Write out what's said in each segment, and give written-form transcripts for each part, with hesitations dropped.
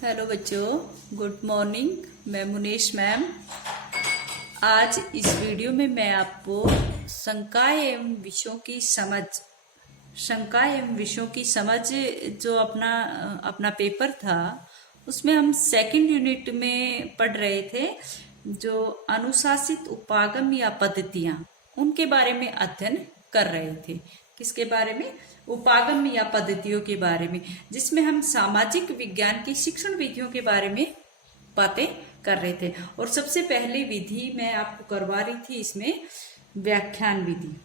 Hello बच्चों, good morning. मैं Munish ma'am. आज इस वीडियो में मैं आपको संकाय एवं विषयों की समझ जो अपना पेपर था उसमें हम सेकंड यूनिट में पढ़ रहे थे। जो अनुशासित उपागम या पद्धतियां, उनके बारे में अध्ययन कर रहे थे। किसके बारे में? उपागम या पद्धतियों के बारे में, जिसमें हम सामाजिक विज्ञान की शिक्षण विधियों के बारे में बातें कर रहे थे। और सबसे पहली विधि मैं आपको करवा रही थी इसमें व्याख्यान विधि।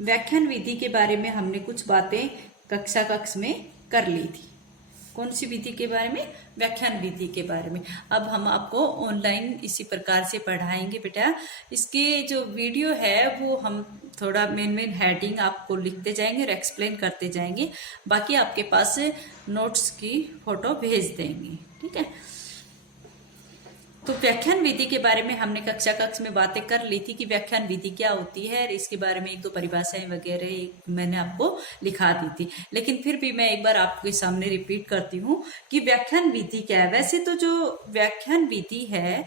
व्याख्यान विधि के बारे में हमने कुछ बातें कक्षा में कर ली थी। कौन सी विधि के बारे में? व्याख्यान विधि के बारे में। अब हम आपको ऑनलाइन इसी प्रकार से पढ़ाएंगे बेटा। इसके जो वीडियो है वो हम थोड़ा मेन हेडिंग आपको लिखते जाएंगे और एक्सप्लेन करते जाएंगे। बाकी आपके पास नोट्स की फोटो भेज देंगे, ठीक है। तो व्याख्यान विधि के बारे में हमने कक्षा में बातें कर ली थी कि व्याख्यान विधि क्या होती है। इसके बारे में एक दो परिभाषाएं वगैरह मैंने आपको लिखा दी थी, लेकिन फिर भी मैं एक बार आपके सामने रिपीट करती हूँ कि व्याख्यान विधि क्या है। वैसे तो जो व्याख्यान विधि है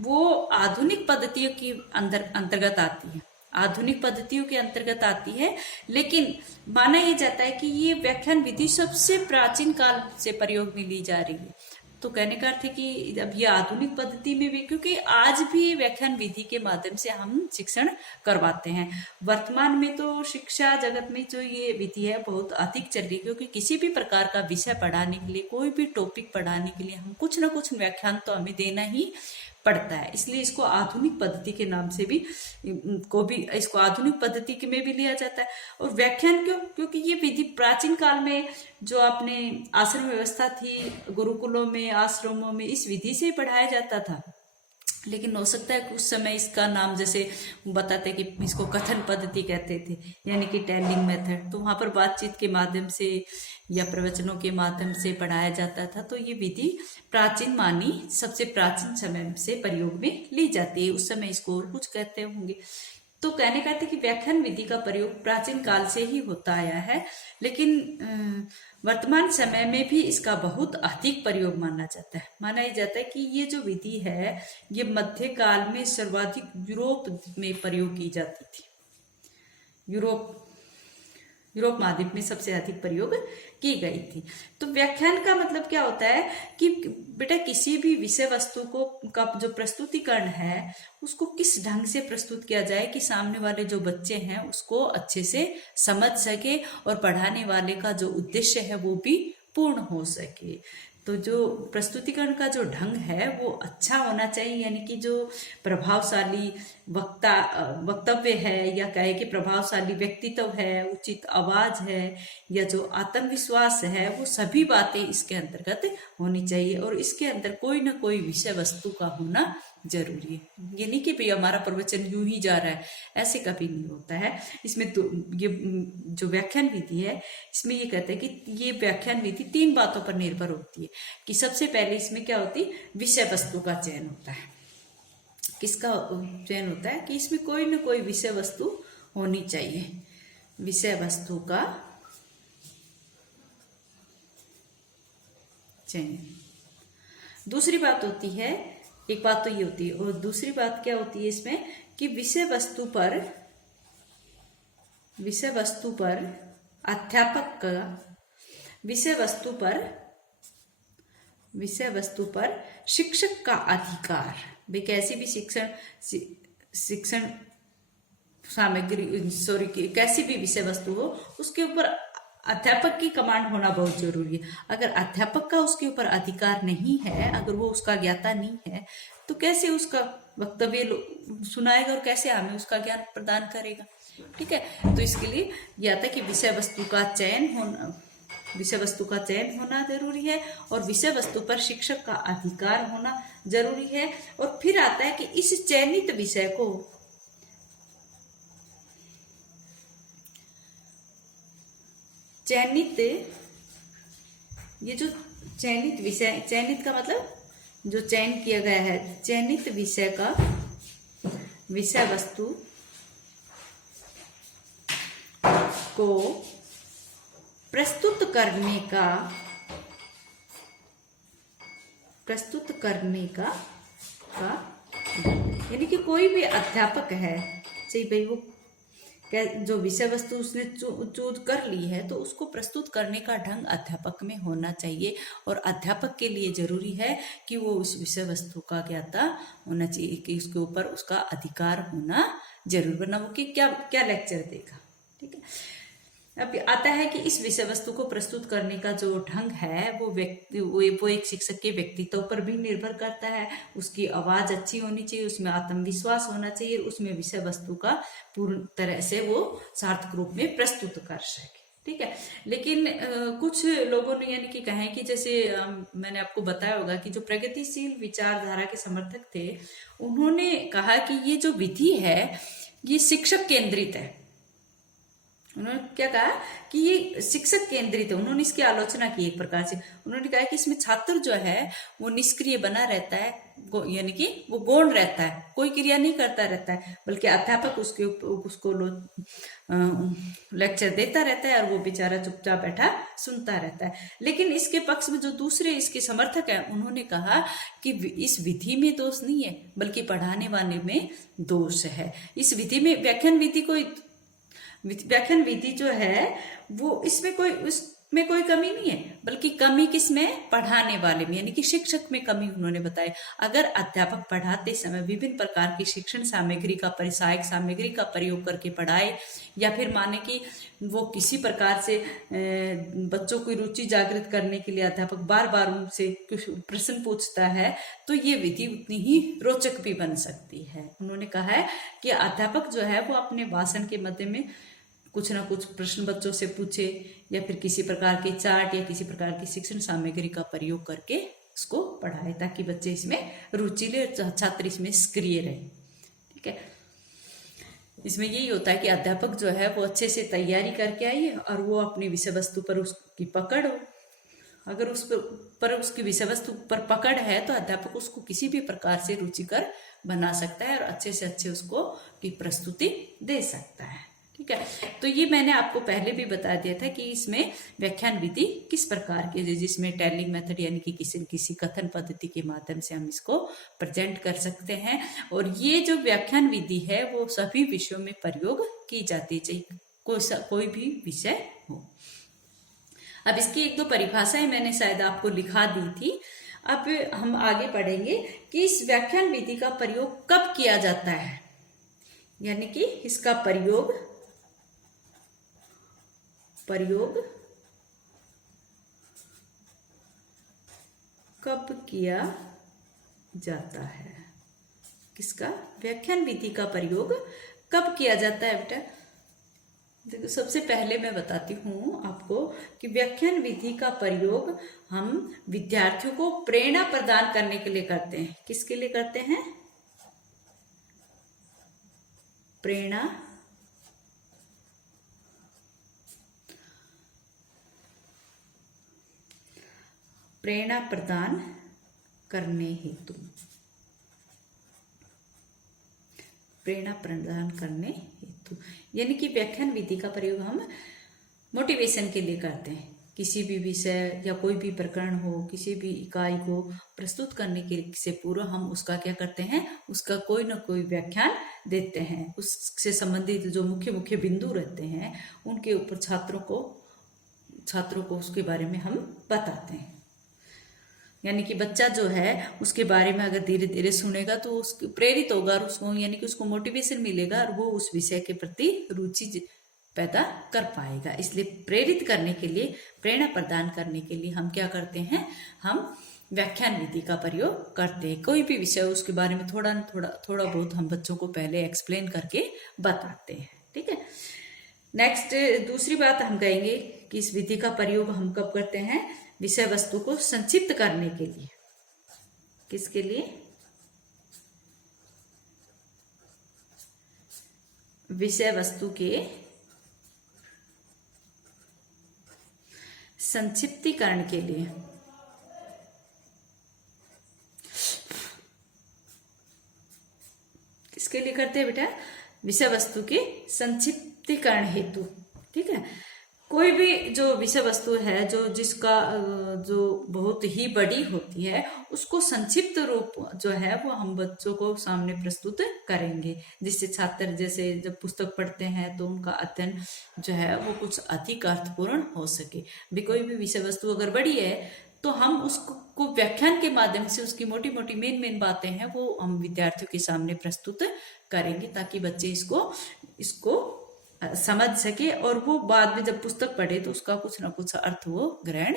वो आधुनिक पद्धतियों की अंतर्गत आती है, आधुनिक पद्धतियों के अंतर्गत आती है। लेकिन माना यह जाता है कि ये व्याख्यान विधि सबसे प्राचीन काल से प्रयोग में ली जा रही है। तो कहने का अर्थ है कि अब ये आधुनिक पद्धति में भी, क्योंकि आज भी व्याख्यान विधि के माध्यम से हम शिक्षण करवाते हैं। वर्तमान में तो शिक्षा जगत में जो ये विधि है बहुत अधिक चल रही है, क्योंकि किसी भी प्रकार का विषय पढ़ाने के लिए, कोई भी टॉपिक पढ़ाने के लिए हम कुछ ना कुछ व्याख्यान तो हमें देना ही पड़ता है। इसलिए इसको आधुनिक पद्धति के नाम से भी इसको आधुनिक पद्धति के में भी लिया जाता है। और व्याख्यान क्यों? क्योंकि ये विधि प्राचीन काल में जो आपने आश्रम व्यवस्था थी, गुरुकुलों में, आश्रमों में इस विधि से ही पढ़ाया जाता था। लेकिन हो सकता है उस समय इसका नाम, जैसे बताते कि इसको कथन पद्धति कहते थे, यानी कि टेलिंग मेथड। तो वहां पर बातचीत के माध्यम से या प्रवचनों के माध्यम से पढ़ाया जाता था। तो ये विधि प्राचीन मानी, सबसे प्राचीन समय से प्रयोग में ली जाती है। उस समय इसको और कुछ कहते होंगे। तो कहने का था कि व्याख्यान विधि का प्रयोग प्राचीन काल से ही होता आया है, लेकिन वर्तमान समय में भी इसका बहुत अधिक प्रयोग माना जाता है। माना जाता है कि ये जो विधि है ये मध्य काल में सर्वाधिक यूरोप में प्रयोग की जाती थी। यूरोप महाद्वीप में सबसे अधिक प्रयोग की गई थी। तो व्याख्यान का मतलब क्या होता है कि बेटा किसी भी विषय वस्तु का जो प्रस्तुतिकरण है उसको किस ढंग से प्रस्तुत किया जाए कि सामने वाले जो बच्चे हैं उसको अच्छे से समझ सके और पढ़ाने वाले का जो उद्देश्य है वो भी पूर्ण हो सके। तो जो प्रस्तुतिकरण का जो ढंग है वो अच्छा होना चाहिए, यानी कि जो प्रभावशाली वक्तव्य है, या कहे कि प्रभावशाली व्यक्तित्व है, उचित आवाज है, या जो आत्मविश्वास है, वो सभी बातें इसके अंतर्गत होनी चाहिए। और इसके अंदर कोई ना कोई विषय वस्तु का होना जरूरी है। ये नहीं कि भाई हमारा प्रवचन यूं ही जा रहा है, ऐसे कभी नहीं होता है। इसमें तो ये जो व्याख्यान विधि है इसमें ये कहते हैं कि ये व्याख्यान विधि 3 बातों पर निर्भर होती है। कि सबसे पहले इसमें क्या होती है? विषय वस्तु का चयन होता है। किसका चयन होता है? कि इसमें कोई ना कोई विषय वस्तु होनी चाहिए। विषय वस्तु का चयन। दूसरी बात होती है, एक बात तो ये होती है, और दूसरी बात क्या होती है इसमें कि विषय वस्तु पर अध्यापक का विषय वस्तु पर शिक्षक का अधिकार। भाई कैसी भी शिक्षण सामग्री कैसी भी विषय वस्तु हो उसके ऊपर अध्यापक की कमांड होना बहुत जरूरी है। अगर अध्यापक का उसके ऊपर अधिकार नहीं है, अगर वो उसका ज्ञाता नहीं है, तो कैसे उसका वक्तव्य सुनाएगा और कैसे हमें उसका ज्ञान प्रदान करेगा? ठीक है। तो इसके लिए यह आता है कि विषय वस्तु का चयन होना जरूरी है, और विषय वस्तु पर शिक्षक का अधिकार होना जरूरी है। और फिर आता है कि इस चयनित विषय को चयनित का मतलब जो चयन किया गया है, चयनित विषय का विषय वस्तु को प्रस्तुत करने का यानी कि कोई भी अध्यापक है, चाहिए भाई वो जो विषय वस्तु उसने चूज कर ली है तो उसको प्रस्तुत करने का ढंग अध्यापक में होना चाहिए। और अध्यापक के लिए जरूरी है कि वो उस विषय वस्तु का ज्ञाता होना चाहिए, कि उसके ऊपर उसका अधिकार होना जरूर, वरना वो कि क्या लेक्चर देगा। ठीक है, अब आता है कि इस विषय वस्तु को प्रस्तुत करने का जो ढंग है वो एक शिक्षक के व्यक्तित्व पर भी निर्भर करता है। उसकी आवाज अच्छी होनी चाहिए, उसमें आत्मविश्वास होना चाहिए, उसमें विषय वस्तु का पूर्ण तरह से वो सार्थक रूप में प्रस्तुत कर सके। ठीक है, लेकिन कुछ लोगों ने यानी कि कहें कि जैसे मैंने आपको बताया होगा कि जो प्रगतिशील विचारधारा के समर्थक थे, उन्होंने कहा कि ये जो विधि है ये शिक्षक केंद्रित है। उन्होंने क्या कहा कि ये शिक्षक केंद्रित है। उन्होंने इसकी आलोचना की एक प्रकार से। उन्होंने कहा कि इसमें छात्र जो है वो निष्क्रिय बना रहता है, यानी कि वो गौण रहता है, कोई क्रिया नहीं करता रहता है, बल्कि अध्यापक उसको लेक्चर देता रहता है और वो बेचारा चुपचाप बैठा सुनता रहता है। लेकिन इसके पक्ष में जो दूसरे इसके समर्थक हैं, उन्होंने कहा कि इस विधि में दोष नहीं है, बल्कि पढ़ाने वाले में दोष है। इस विधि में व्याख्यान विधि जो है वो इसमें कोई कमी नहीं है, बल्कि कमी किसमें? पढ़ाने वाले में, यानी कि शिक्षक में कमी उन्होंने बताया। अगर अध्यापक पढ़ाते समय विभिन्न प्रकार की शिक्षण सामग्री का परिसायक सामग्री का प्रयोग करके पढ़ाए, या फिर माने कि वो किसी प्रकार से बच्चों की रुचि जागृत करने के लिए अध्यापक बार बार उनसे कुछ प्रश्न पूछता है, तो ये विधि उतनी ही रोचक भी बन सकती है। उन्होंने कहा है कि अध्यापक जो है वो अपने भाषण के मध्य में कुछ ना कुछ प्रश्न बच्चों से पूछे, या फिर किसी प्रकार के चार्ट या किसी प्रकार की शिक्षण सामग्री का प्रयोग करके उसको पढ़ाए, ताकि बच्चे इसमें रुचि ले, छात्र इसमें सक्रिय रहे। ठीक है, इसमें यही होता है कि अध्यापक जो है वो अच्छे से तैयारी करके आइए और वो अपनी विषय वस्तु पर उसकी पकड़ हो। अगर उसकी विषय वस्तु पर पकड़ है तो अध्यापक उसको किसी भी प्रकार से रुचिकर बना सकता है और अच्छे से अच्छे उसको की प्रस्तुति दे सकता है। ठीक है, तो ये मैंने आपको पहले भी बता दिया था कि इसमें व्याख्यान विधि किस प्रकार की है, जिसमें टेलिंग मेथड यानी कि किसी कथन पद्धति के माध्यम से हम इसको प्रेजेंट कर सकते हैं। और ये जो व्याख्यान विधि है वो सभी विषयों में प्रयोग की जाती है, चाहे कोई भी विषय हो। अब इसकी एक दो परिभाषाएं मैंने शायद आपको लिखा दी थी। अब हम आगे पढ़ेंगे कि इस व्याख्यान विधि का प्रयोग कब किया जाता है, यानी कि इसका प्रयोग कब किया जाता है। किसका? व्याख्यान विधि का प्रयोग कब किया जाता है बेटा? देखो, सबसे पहले मैं बताती हूँ आपको कि व्याख्यान विधि का प्रयोग हम विद्यार्थियों को प्रेरणा प्रदान करने के लिए करते हैं। किसके लिए करते हैं? प्रेरणा प्रदान करने हेतु। यानी कि व्याख्यान विधि का प्रयोग हम मोटिवेशन के लिए करते हैं। किसी भी विषय या कोई भी प्रकरण हो, किसी भी इकाई को प्रस्तुत करने के से पूर्व हम उसका क्या करते हैं, उसका कोई ना कोई व्याख्यान देते हैं। उससे संबंधित जो मुख्य बिंदु रहते हैं उनके ऊपर छात्रों को उसके बारे में हम बताते हैं। यानी कि बच्चा जो है उसके बारे में अगर धीरे धीरे सुनेगा तो उसको प्रेरित होगा और उसको यानी कि उसको मोटिवेशन मिलेगा और वो उस विषय के प्रति रुचि पैदा कर पाएगा। इसलिए प्रेरित करने के लिए, प्रेरणा प्रदान करने के लिए हम क्या करते हैं, हम व्याख्यान विधि का प्रयोग करते हैं। कोई भी विषय उसके बारे में थोड़ा बहुत हम बच्चों को पहले एक्सप्लेन करके बताते हैं। ठीक है, नेक्स्ट दूसरी बात हम कहेंगे कि इस विधि का प्रयोग हम कब करते हैं, विषय वस्तु को संक्षिप्त करने के लिए। किसके लिए? विषय वस्तु के संक्षिप्तीकरण के लिए। किसके लिए करते हैं बेटा? विषय वस्तु के संक्षिप्तीकरण हेतु। ठीक है। कोई भी जो विषय वस्तु है जो जिसका जो बहुत ही बड़ी होती है, उसको संक्षिप्त रूप जो है वो हम बच्चों को सामने प्रस्तुत करेंगे, जिससे छात्र जैसे जब पुस्तक पढ़ते हैं तो उनका अध्ययन जो है वो कुछ अधिक अर्थपूर्ण हो सके। भी कोई भी विषय वस्तु अगर बड़ी है तो हम उसको व्याख्यान के माध्यम से उसकी मोटी मोटी मेन बातें हैं वो हम विद्यार्थियों के सामने प्रस्तुत करेंगे, ताकि बच्चे इसको समझ सके और वो बाद में जब पुस्तक पढ़े तो उसका कुछ ना कुछ अर्थ वो ग्रहण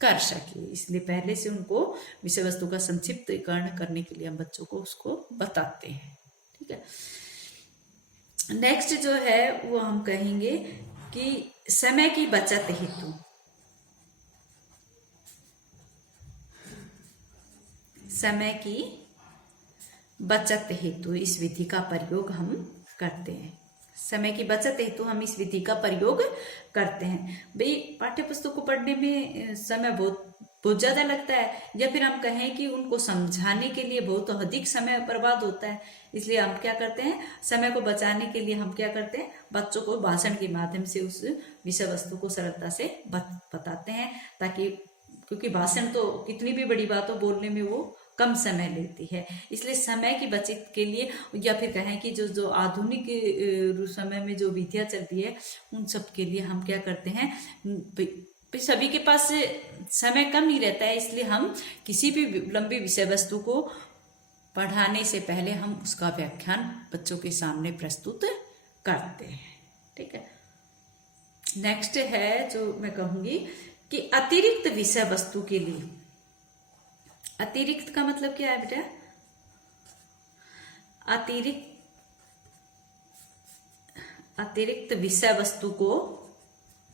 कर सके। इसलिए पहले से उनको विषय वस्तु का संक्षिप्तीकरण करने के लिए हम बच्चों को उसको बताते हैं। ठीक है। नेक्स्ट जो है वो हम कहेंगे कि समय की बचत हेतु, समय की बचत हेतु इस विधि का प्रयोग हम करते हैं। समय की बचत हेतु हम इस विधि का प्रयोग करते हैं। भाई पाठ्य पुस्तक को पढ़ने में समय बहुत ज्यादा लगता है, या फिर हम कहें कि उनको समझाने के लिए बहुत अधिक समय बर्बाद होता है। इसलिए हम क्या करते हैं, समय को बचाने के लिए हम क्या करते हैं, बच्चों को भाषण के माध्यम से उस विषय वस्तु को सरलता से बताते हैं, ताकि क्योंकि भाषण तो कितनी भी बड़ी बात हो बोलने में वो कम समय लेती है। इसलिए समय की बचत के लिए, या फिर कहें कि जो आधुनिक समय में जो विधियां चलती है उन सब के लिए हम क्या करते हैं, सभी के पास समय कम ही रहता है, इसलिए हम किसी भी लंबी विषय वस्तु को पढ़ाने से पहले हम उसका व्याख्यान बच्चों के सामने प्रस्तुत करते हैं। ठीक है। नेक्स्ट है जो मैं कहूंगी कि अतिरिक्त विषय वस्तु के लिए, अतिरिक्त का मतलब क्या है बेटा, अतिरिक्त विषय वस्तु को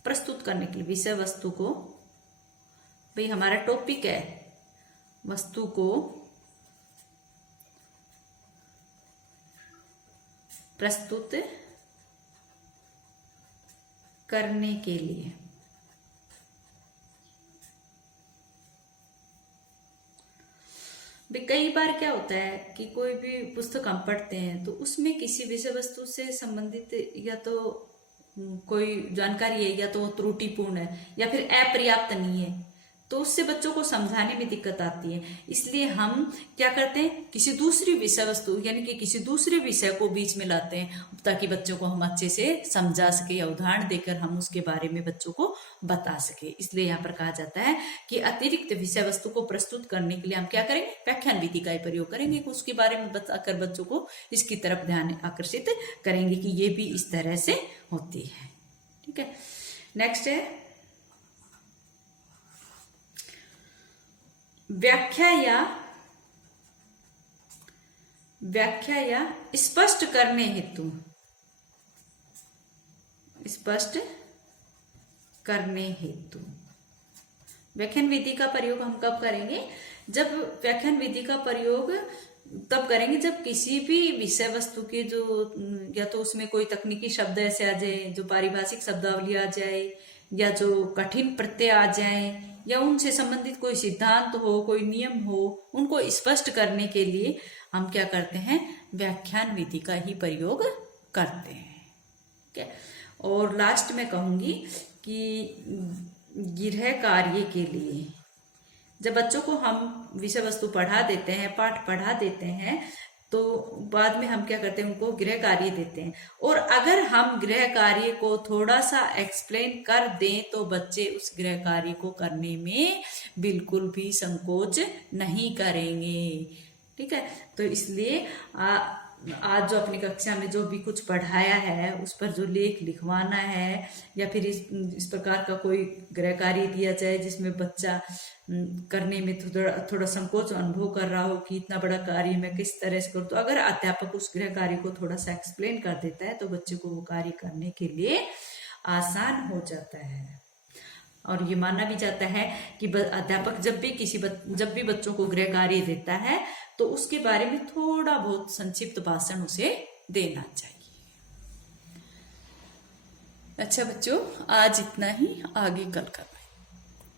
प्रस्तुत करने के लिए, विषय वस्तु को, भाई हमारा टॉपिक है, वस्तु को प्रस्तुत करने के लिए कई बार क्या होता है कि कोई भी पुस्तक हम पढ़ते हैं तो उसमें किसी विषय वस्तु से संबंधित या तो कोई जानकारी है, या तो वो त्रुटिपूर्ण है, या फिर अपर्याप्त नहीं है, तो उससे बच्चों को समझाने में दिक्कत आती है। इसलिए हम क्या करते हैं, किसी दूसरी विषय वस्तु यानी कि किसी दूसरे विषय को बीच में लाते हैं, ताकि बच्चों को हम अच्छे से समझा सके, या उदाहरण देकर हम उसके बारे में बच्चों को बता सके। इसलिए यहाँ पर कहा जाता है कि अतिरिक्त विषय वस्तु को प्रस्तुत करने के लिए हम क्या करेंगे, व्याख्यान विधि का ही प्रयोग करेंगे, उसके बारे में बताकर बच्चों को इसकी तरफ ध्यान आकर्षित करेंगे कि ये भी इस तरह से होती है। ठीक है। नेक्स्ट है व्याख्या या स्पष्ट करने हेतु, स्पष्ट करने हेतु व्याख्यान विधि का प्रयोग हम कब करेंगे, जब व्याख्यान विधि का प्रयोग तब करेंगे जब किसी भी विषय वस्तु के जो या तो उसमें कोई तकनीकी शब्द ऐसे आ जाए, जो पारिभाषिक शब्दावली आ जाए, या जो कठिन प्रत्यय आ जाए, या उनसे संबंधित कोई सिद्धांत हो, कोई नियम हो, उनको स्पष्ट करने के लिए हम क्या करते हैं, व्याख्यान विधि का ही प्रयोग करते हैं। ठीक है। और लास्ट में कहूंगी कि गृह कार्य के लिए, जब बच्चों को हम विषय वस्तु पढ़ा देते हैं, पाठ पढ़ा देते हैं, तो बाद में हम क्या करते हैं, उनको गृह कार्य देते हैं, और अगर हम गृह कार्य को थोड़ा सा एक्सप्लेन कर दें तो बच्चे उस गृह कार्य को करने में बिल्कुल भी संकोच नहीं करेंगे। ठीक है। तो इसलिए आज जो अपनी कक्षा में जो भी कुछ पढ़ाया है उस पर जो लेख लिखवाना है, या फिर इस प्रकार का कोई गृह कार्य दिया जाए जिसमें बच्चा करने में थोड़ा संकोच अनुभव कर रहा हो कि इतना बड़ा कार्य मैं किस तरह से करूँ, तो अगर अध्यापक उस गृह कार्य को थोड़ा सा एक्सप्लेन कर देता है तो बच्चे को वो कार्य करने के लिए आसान हो जाता है। और ये माना भी जाता है कि अध्यापक जब भी बच्चों को गृह कार्य देता है तो उसके बारे में थोड़ा बहुत संक्षिप्त भाषण उसे देना चाहिए। अच्छा बच्चों, आज इतना ही, आगे कल करते हैं।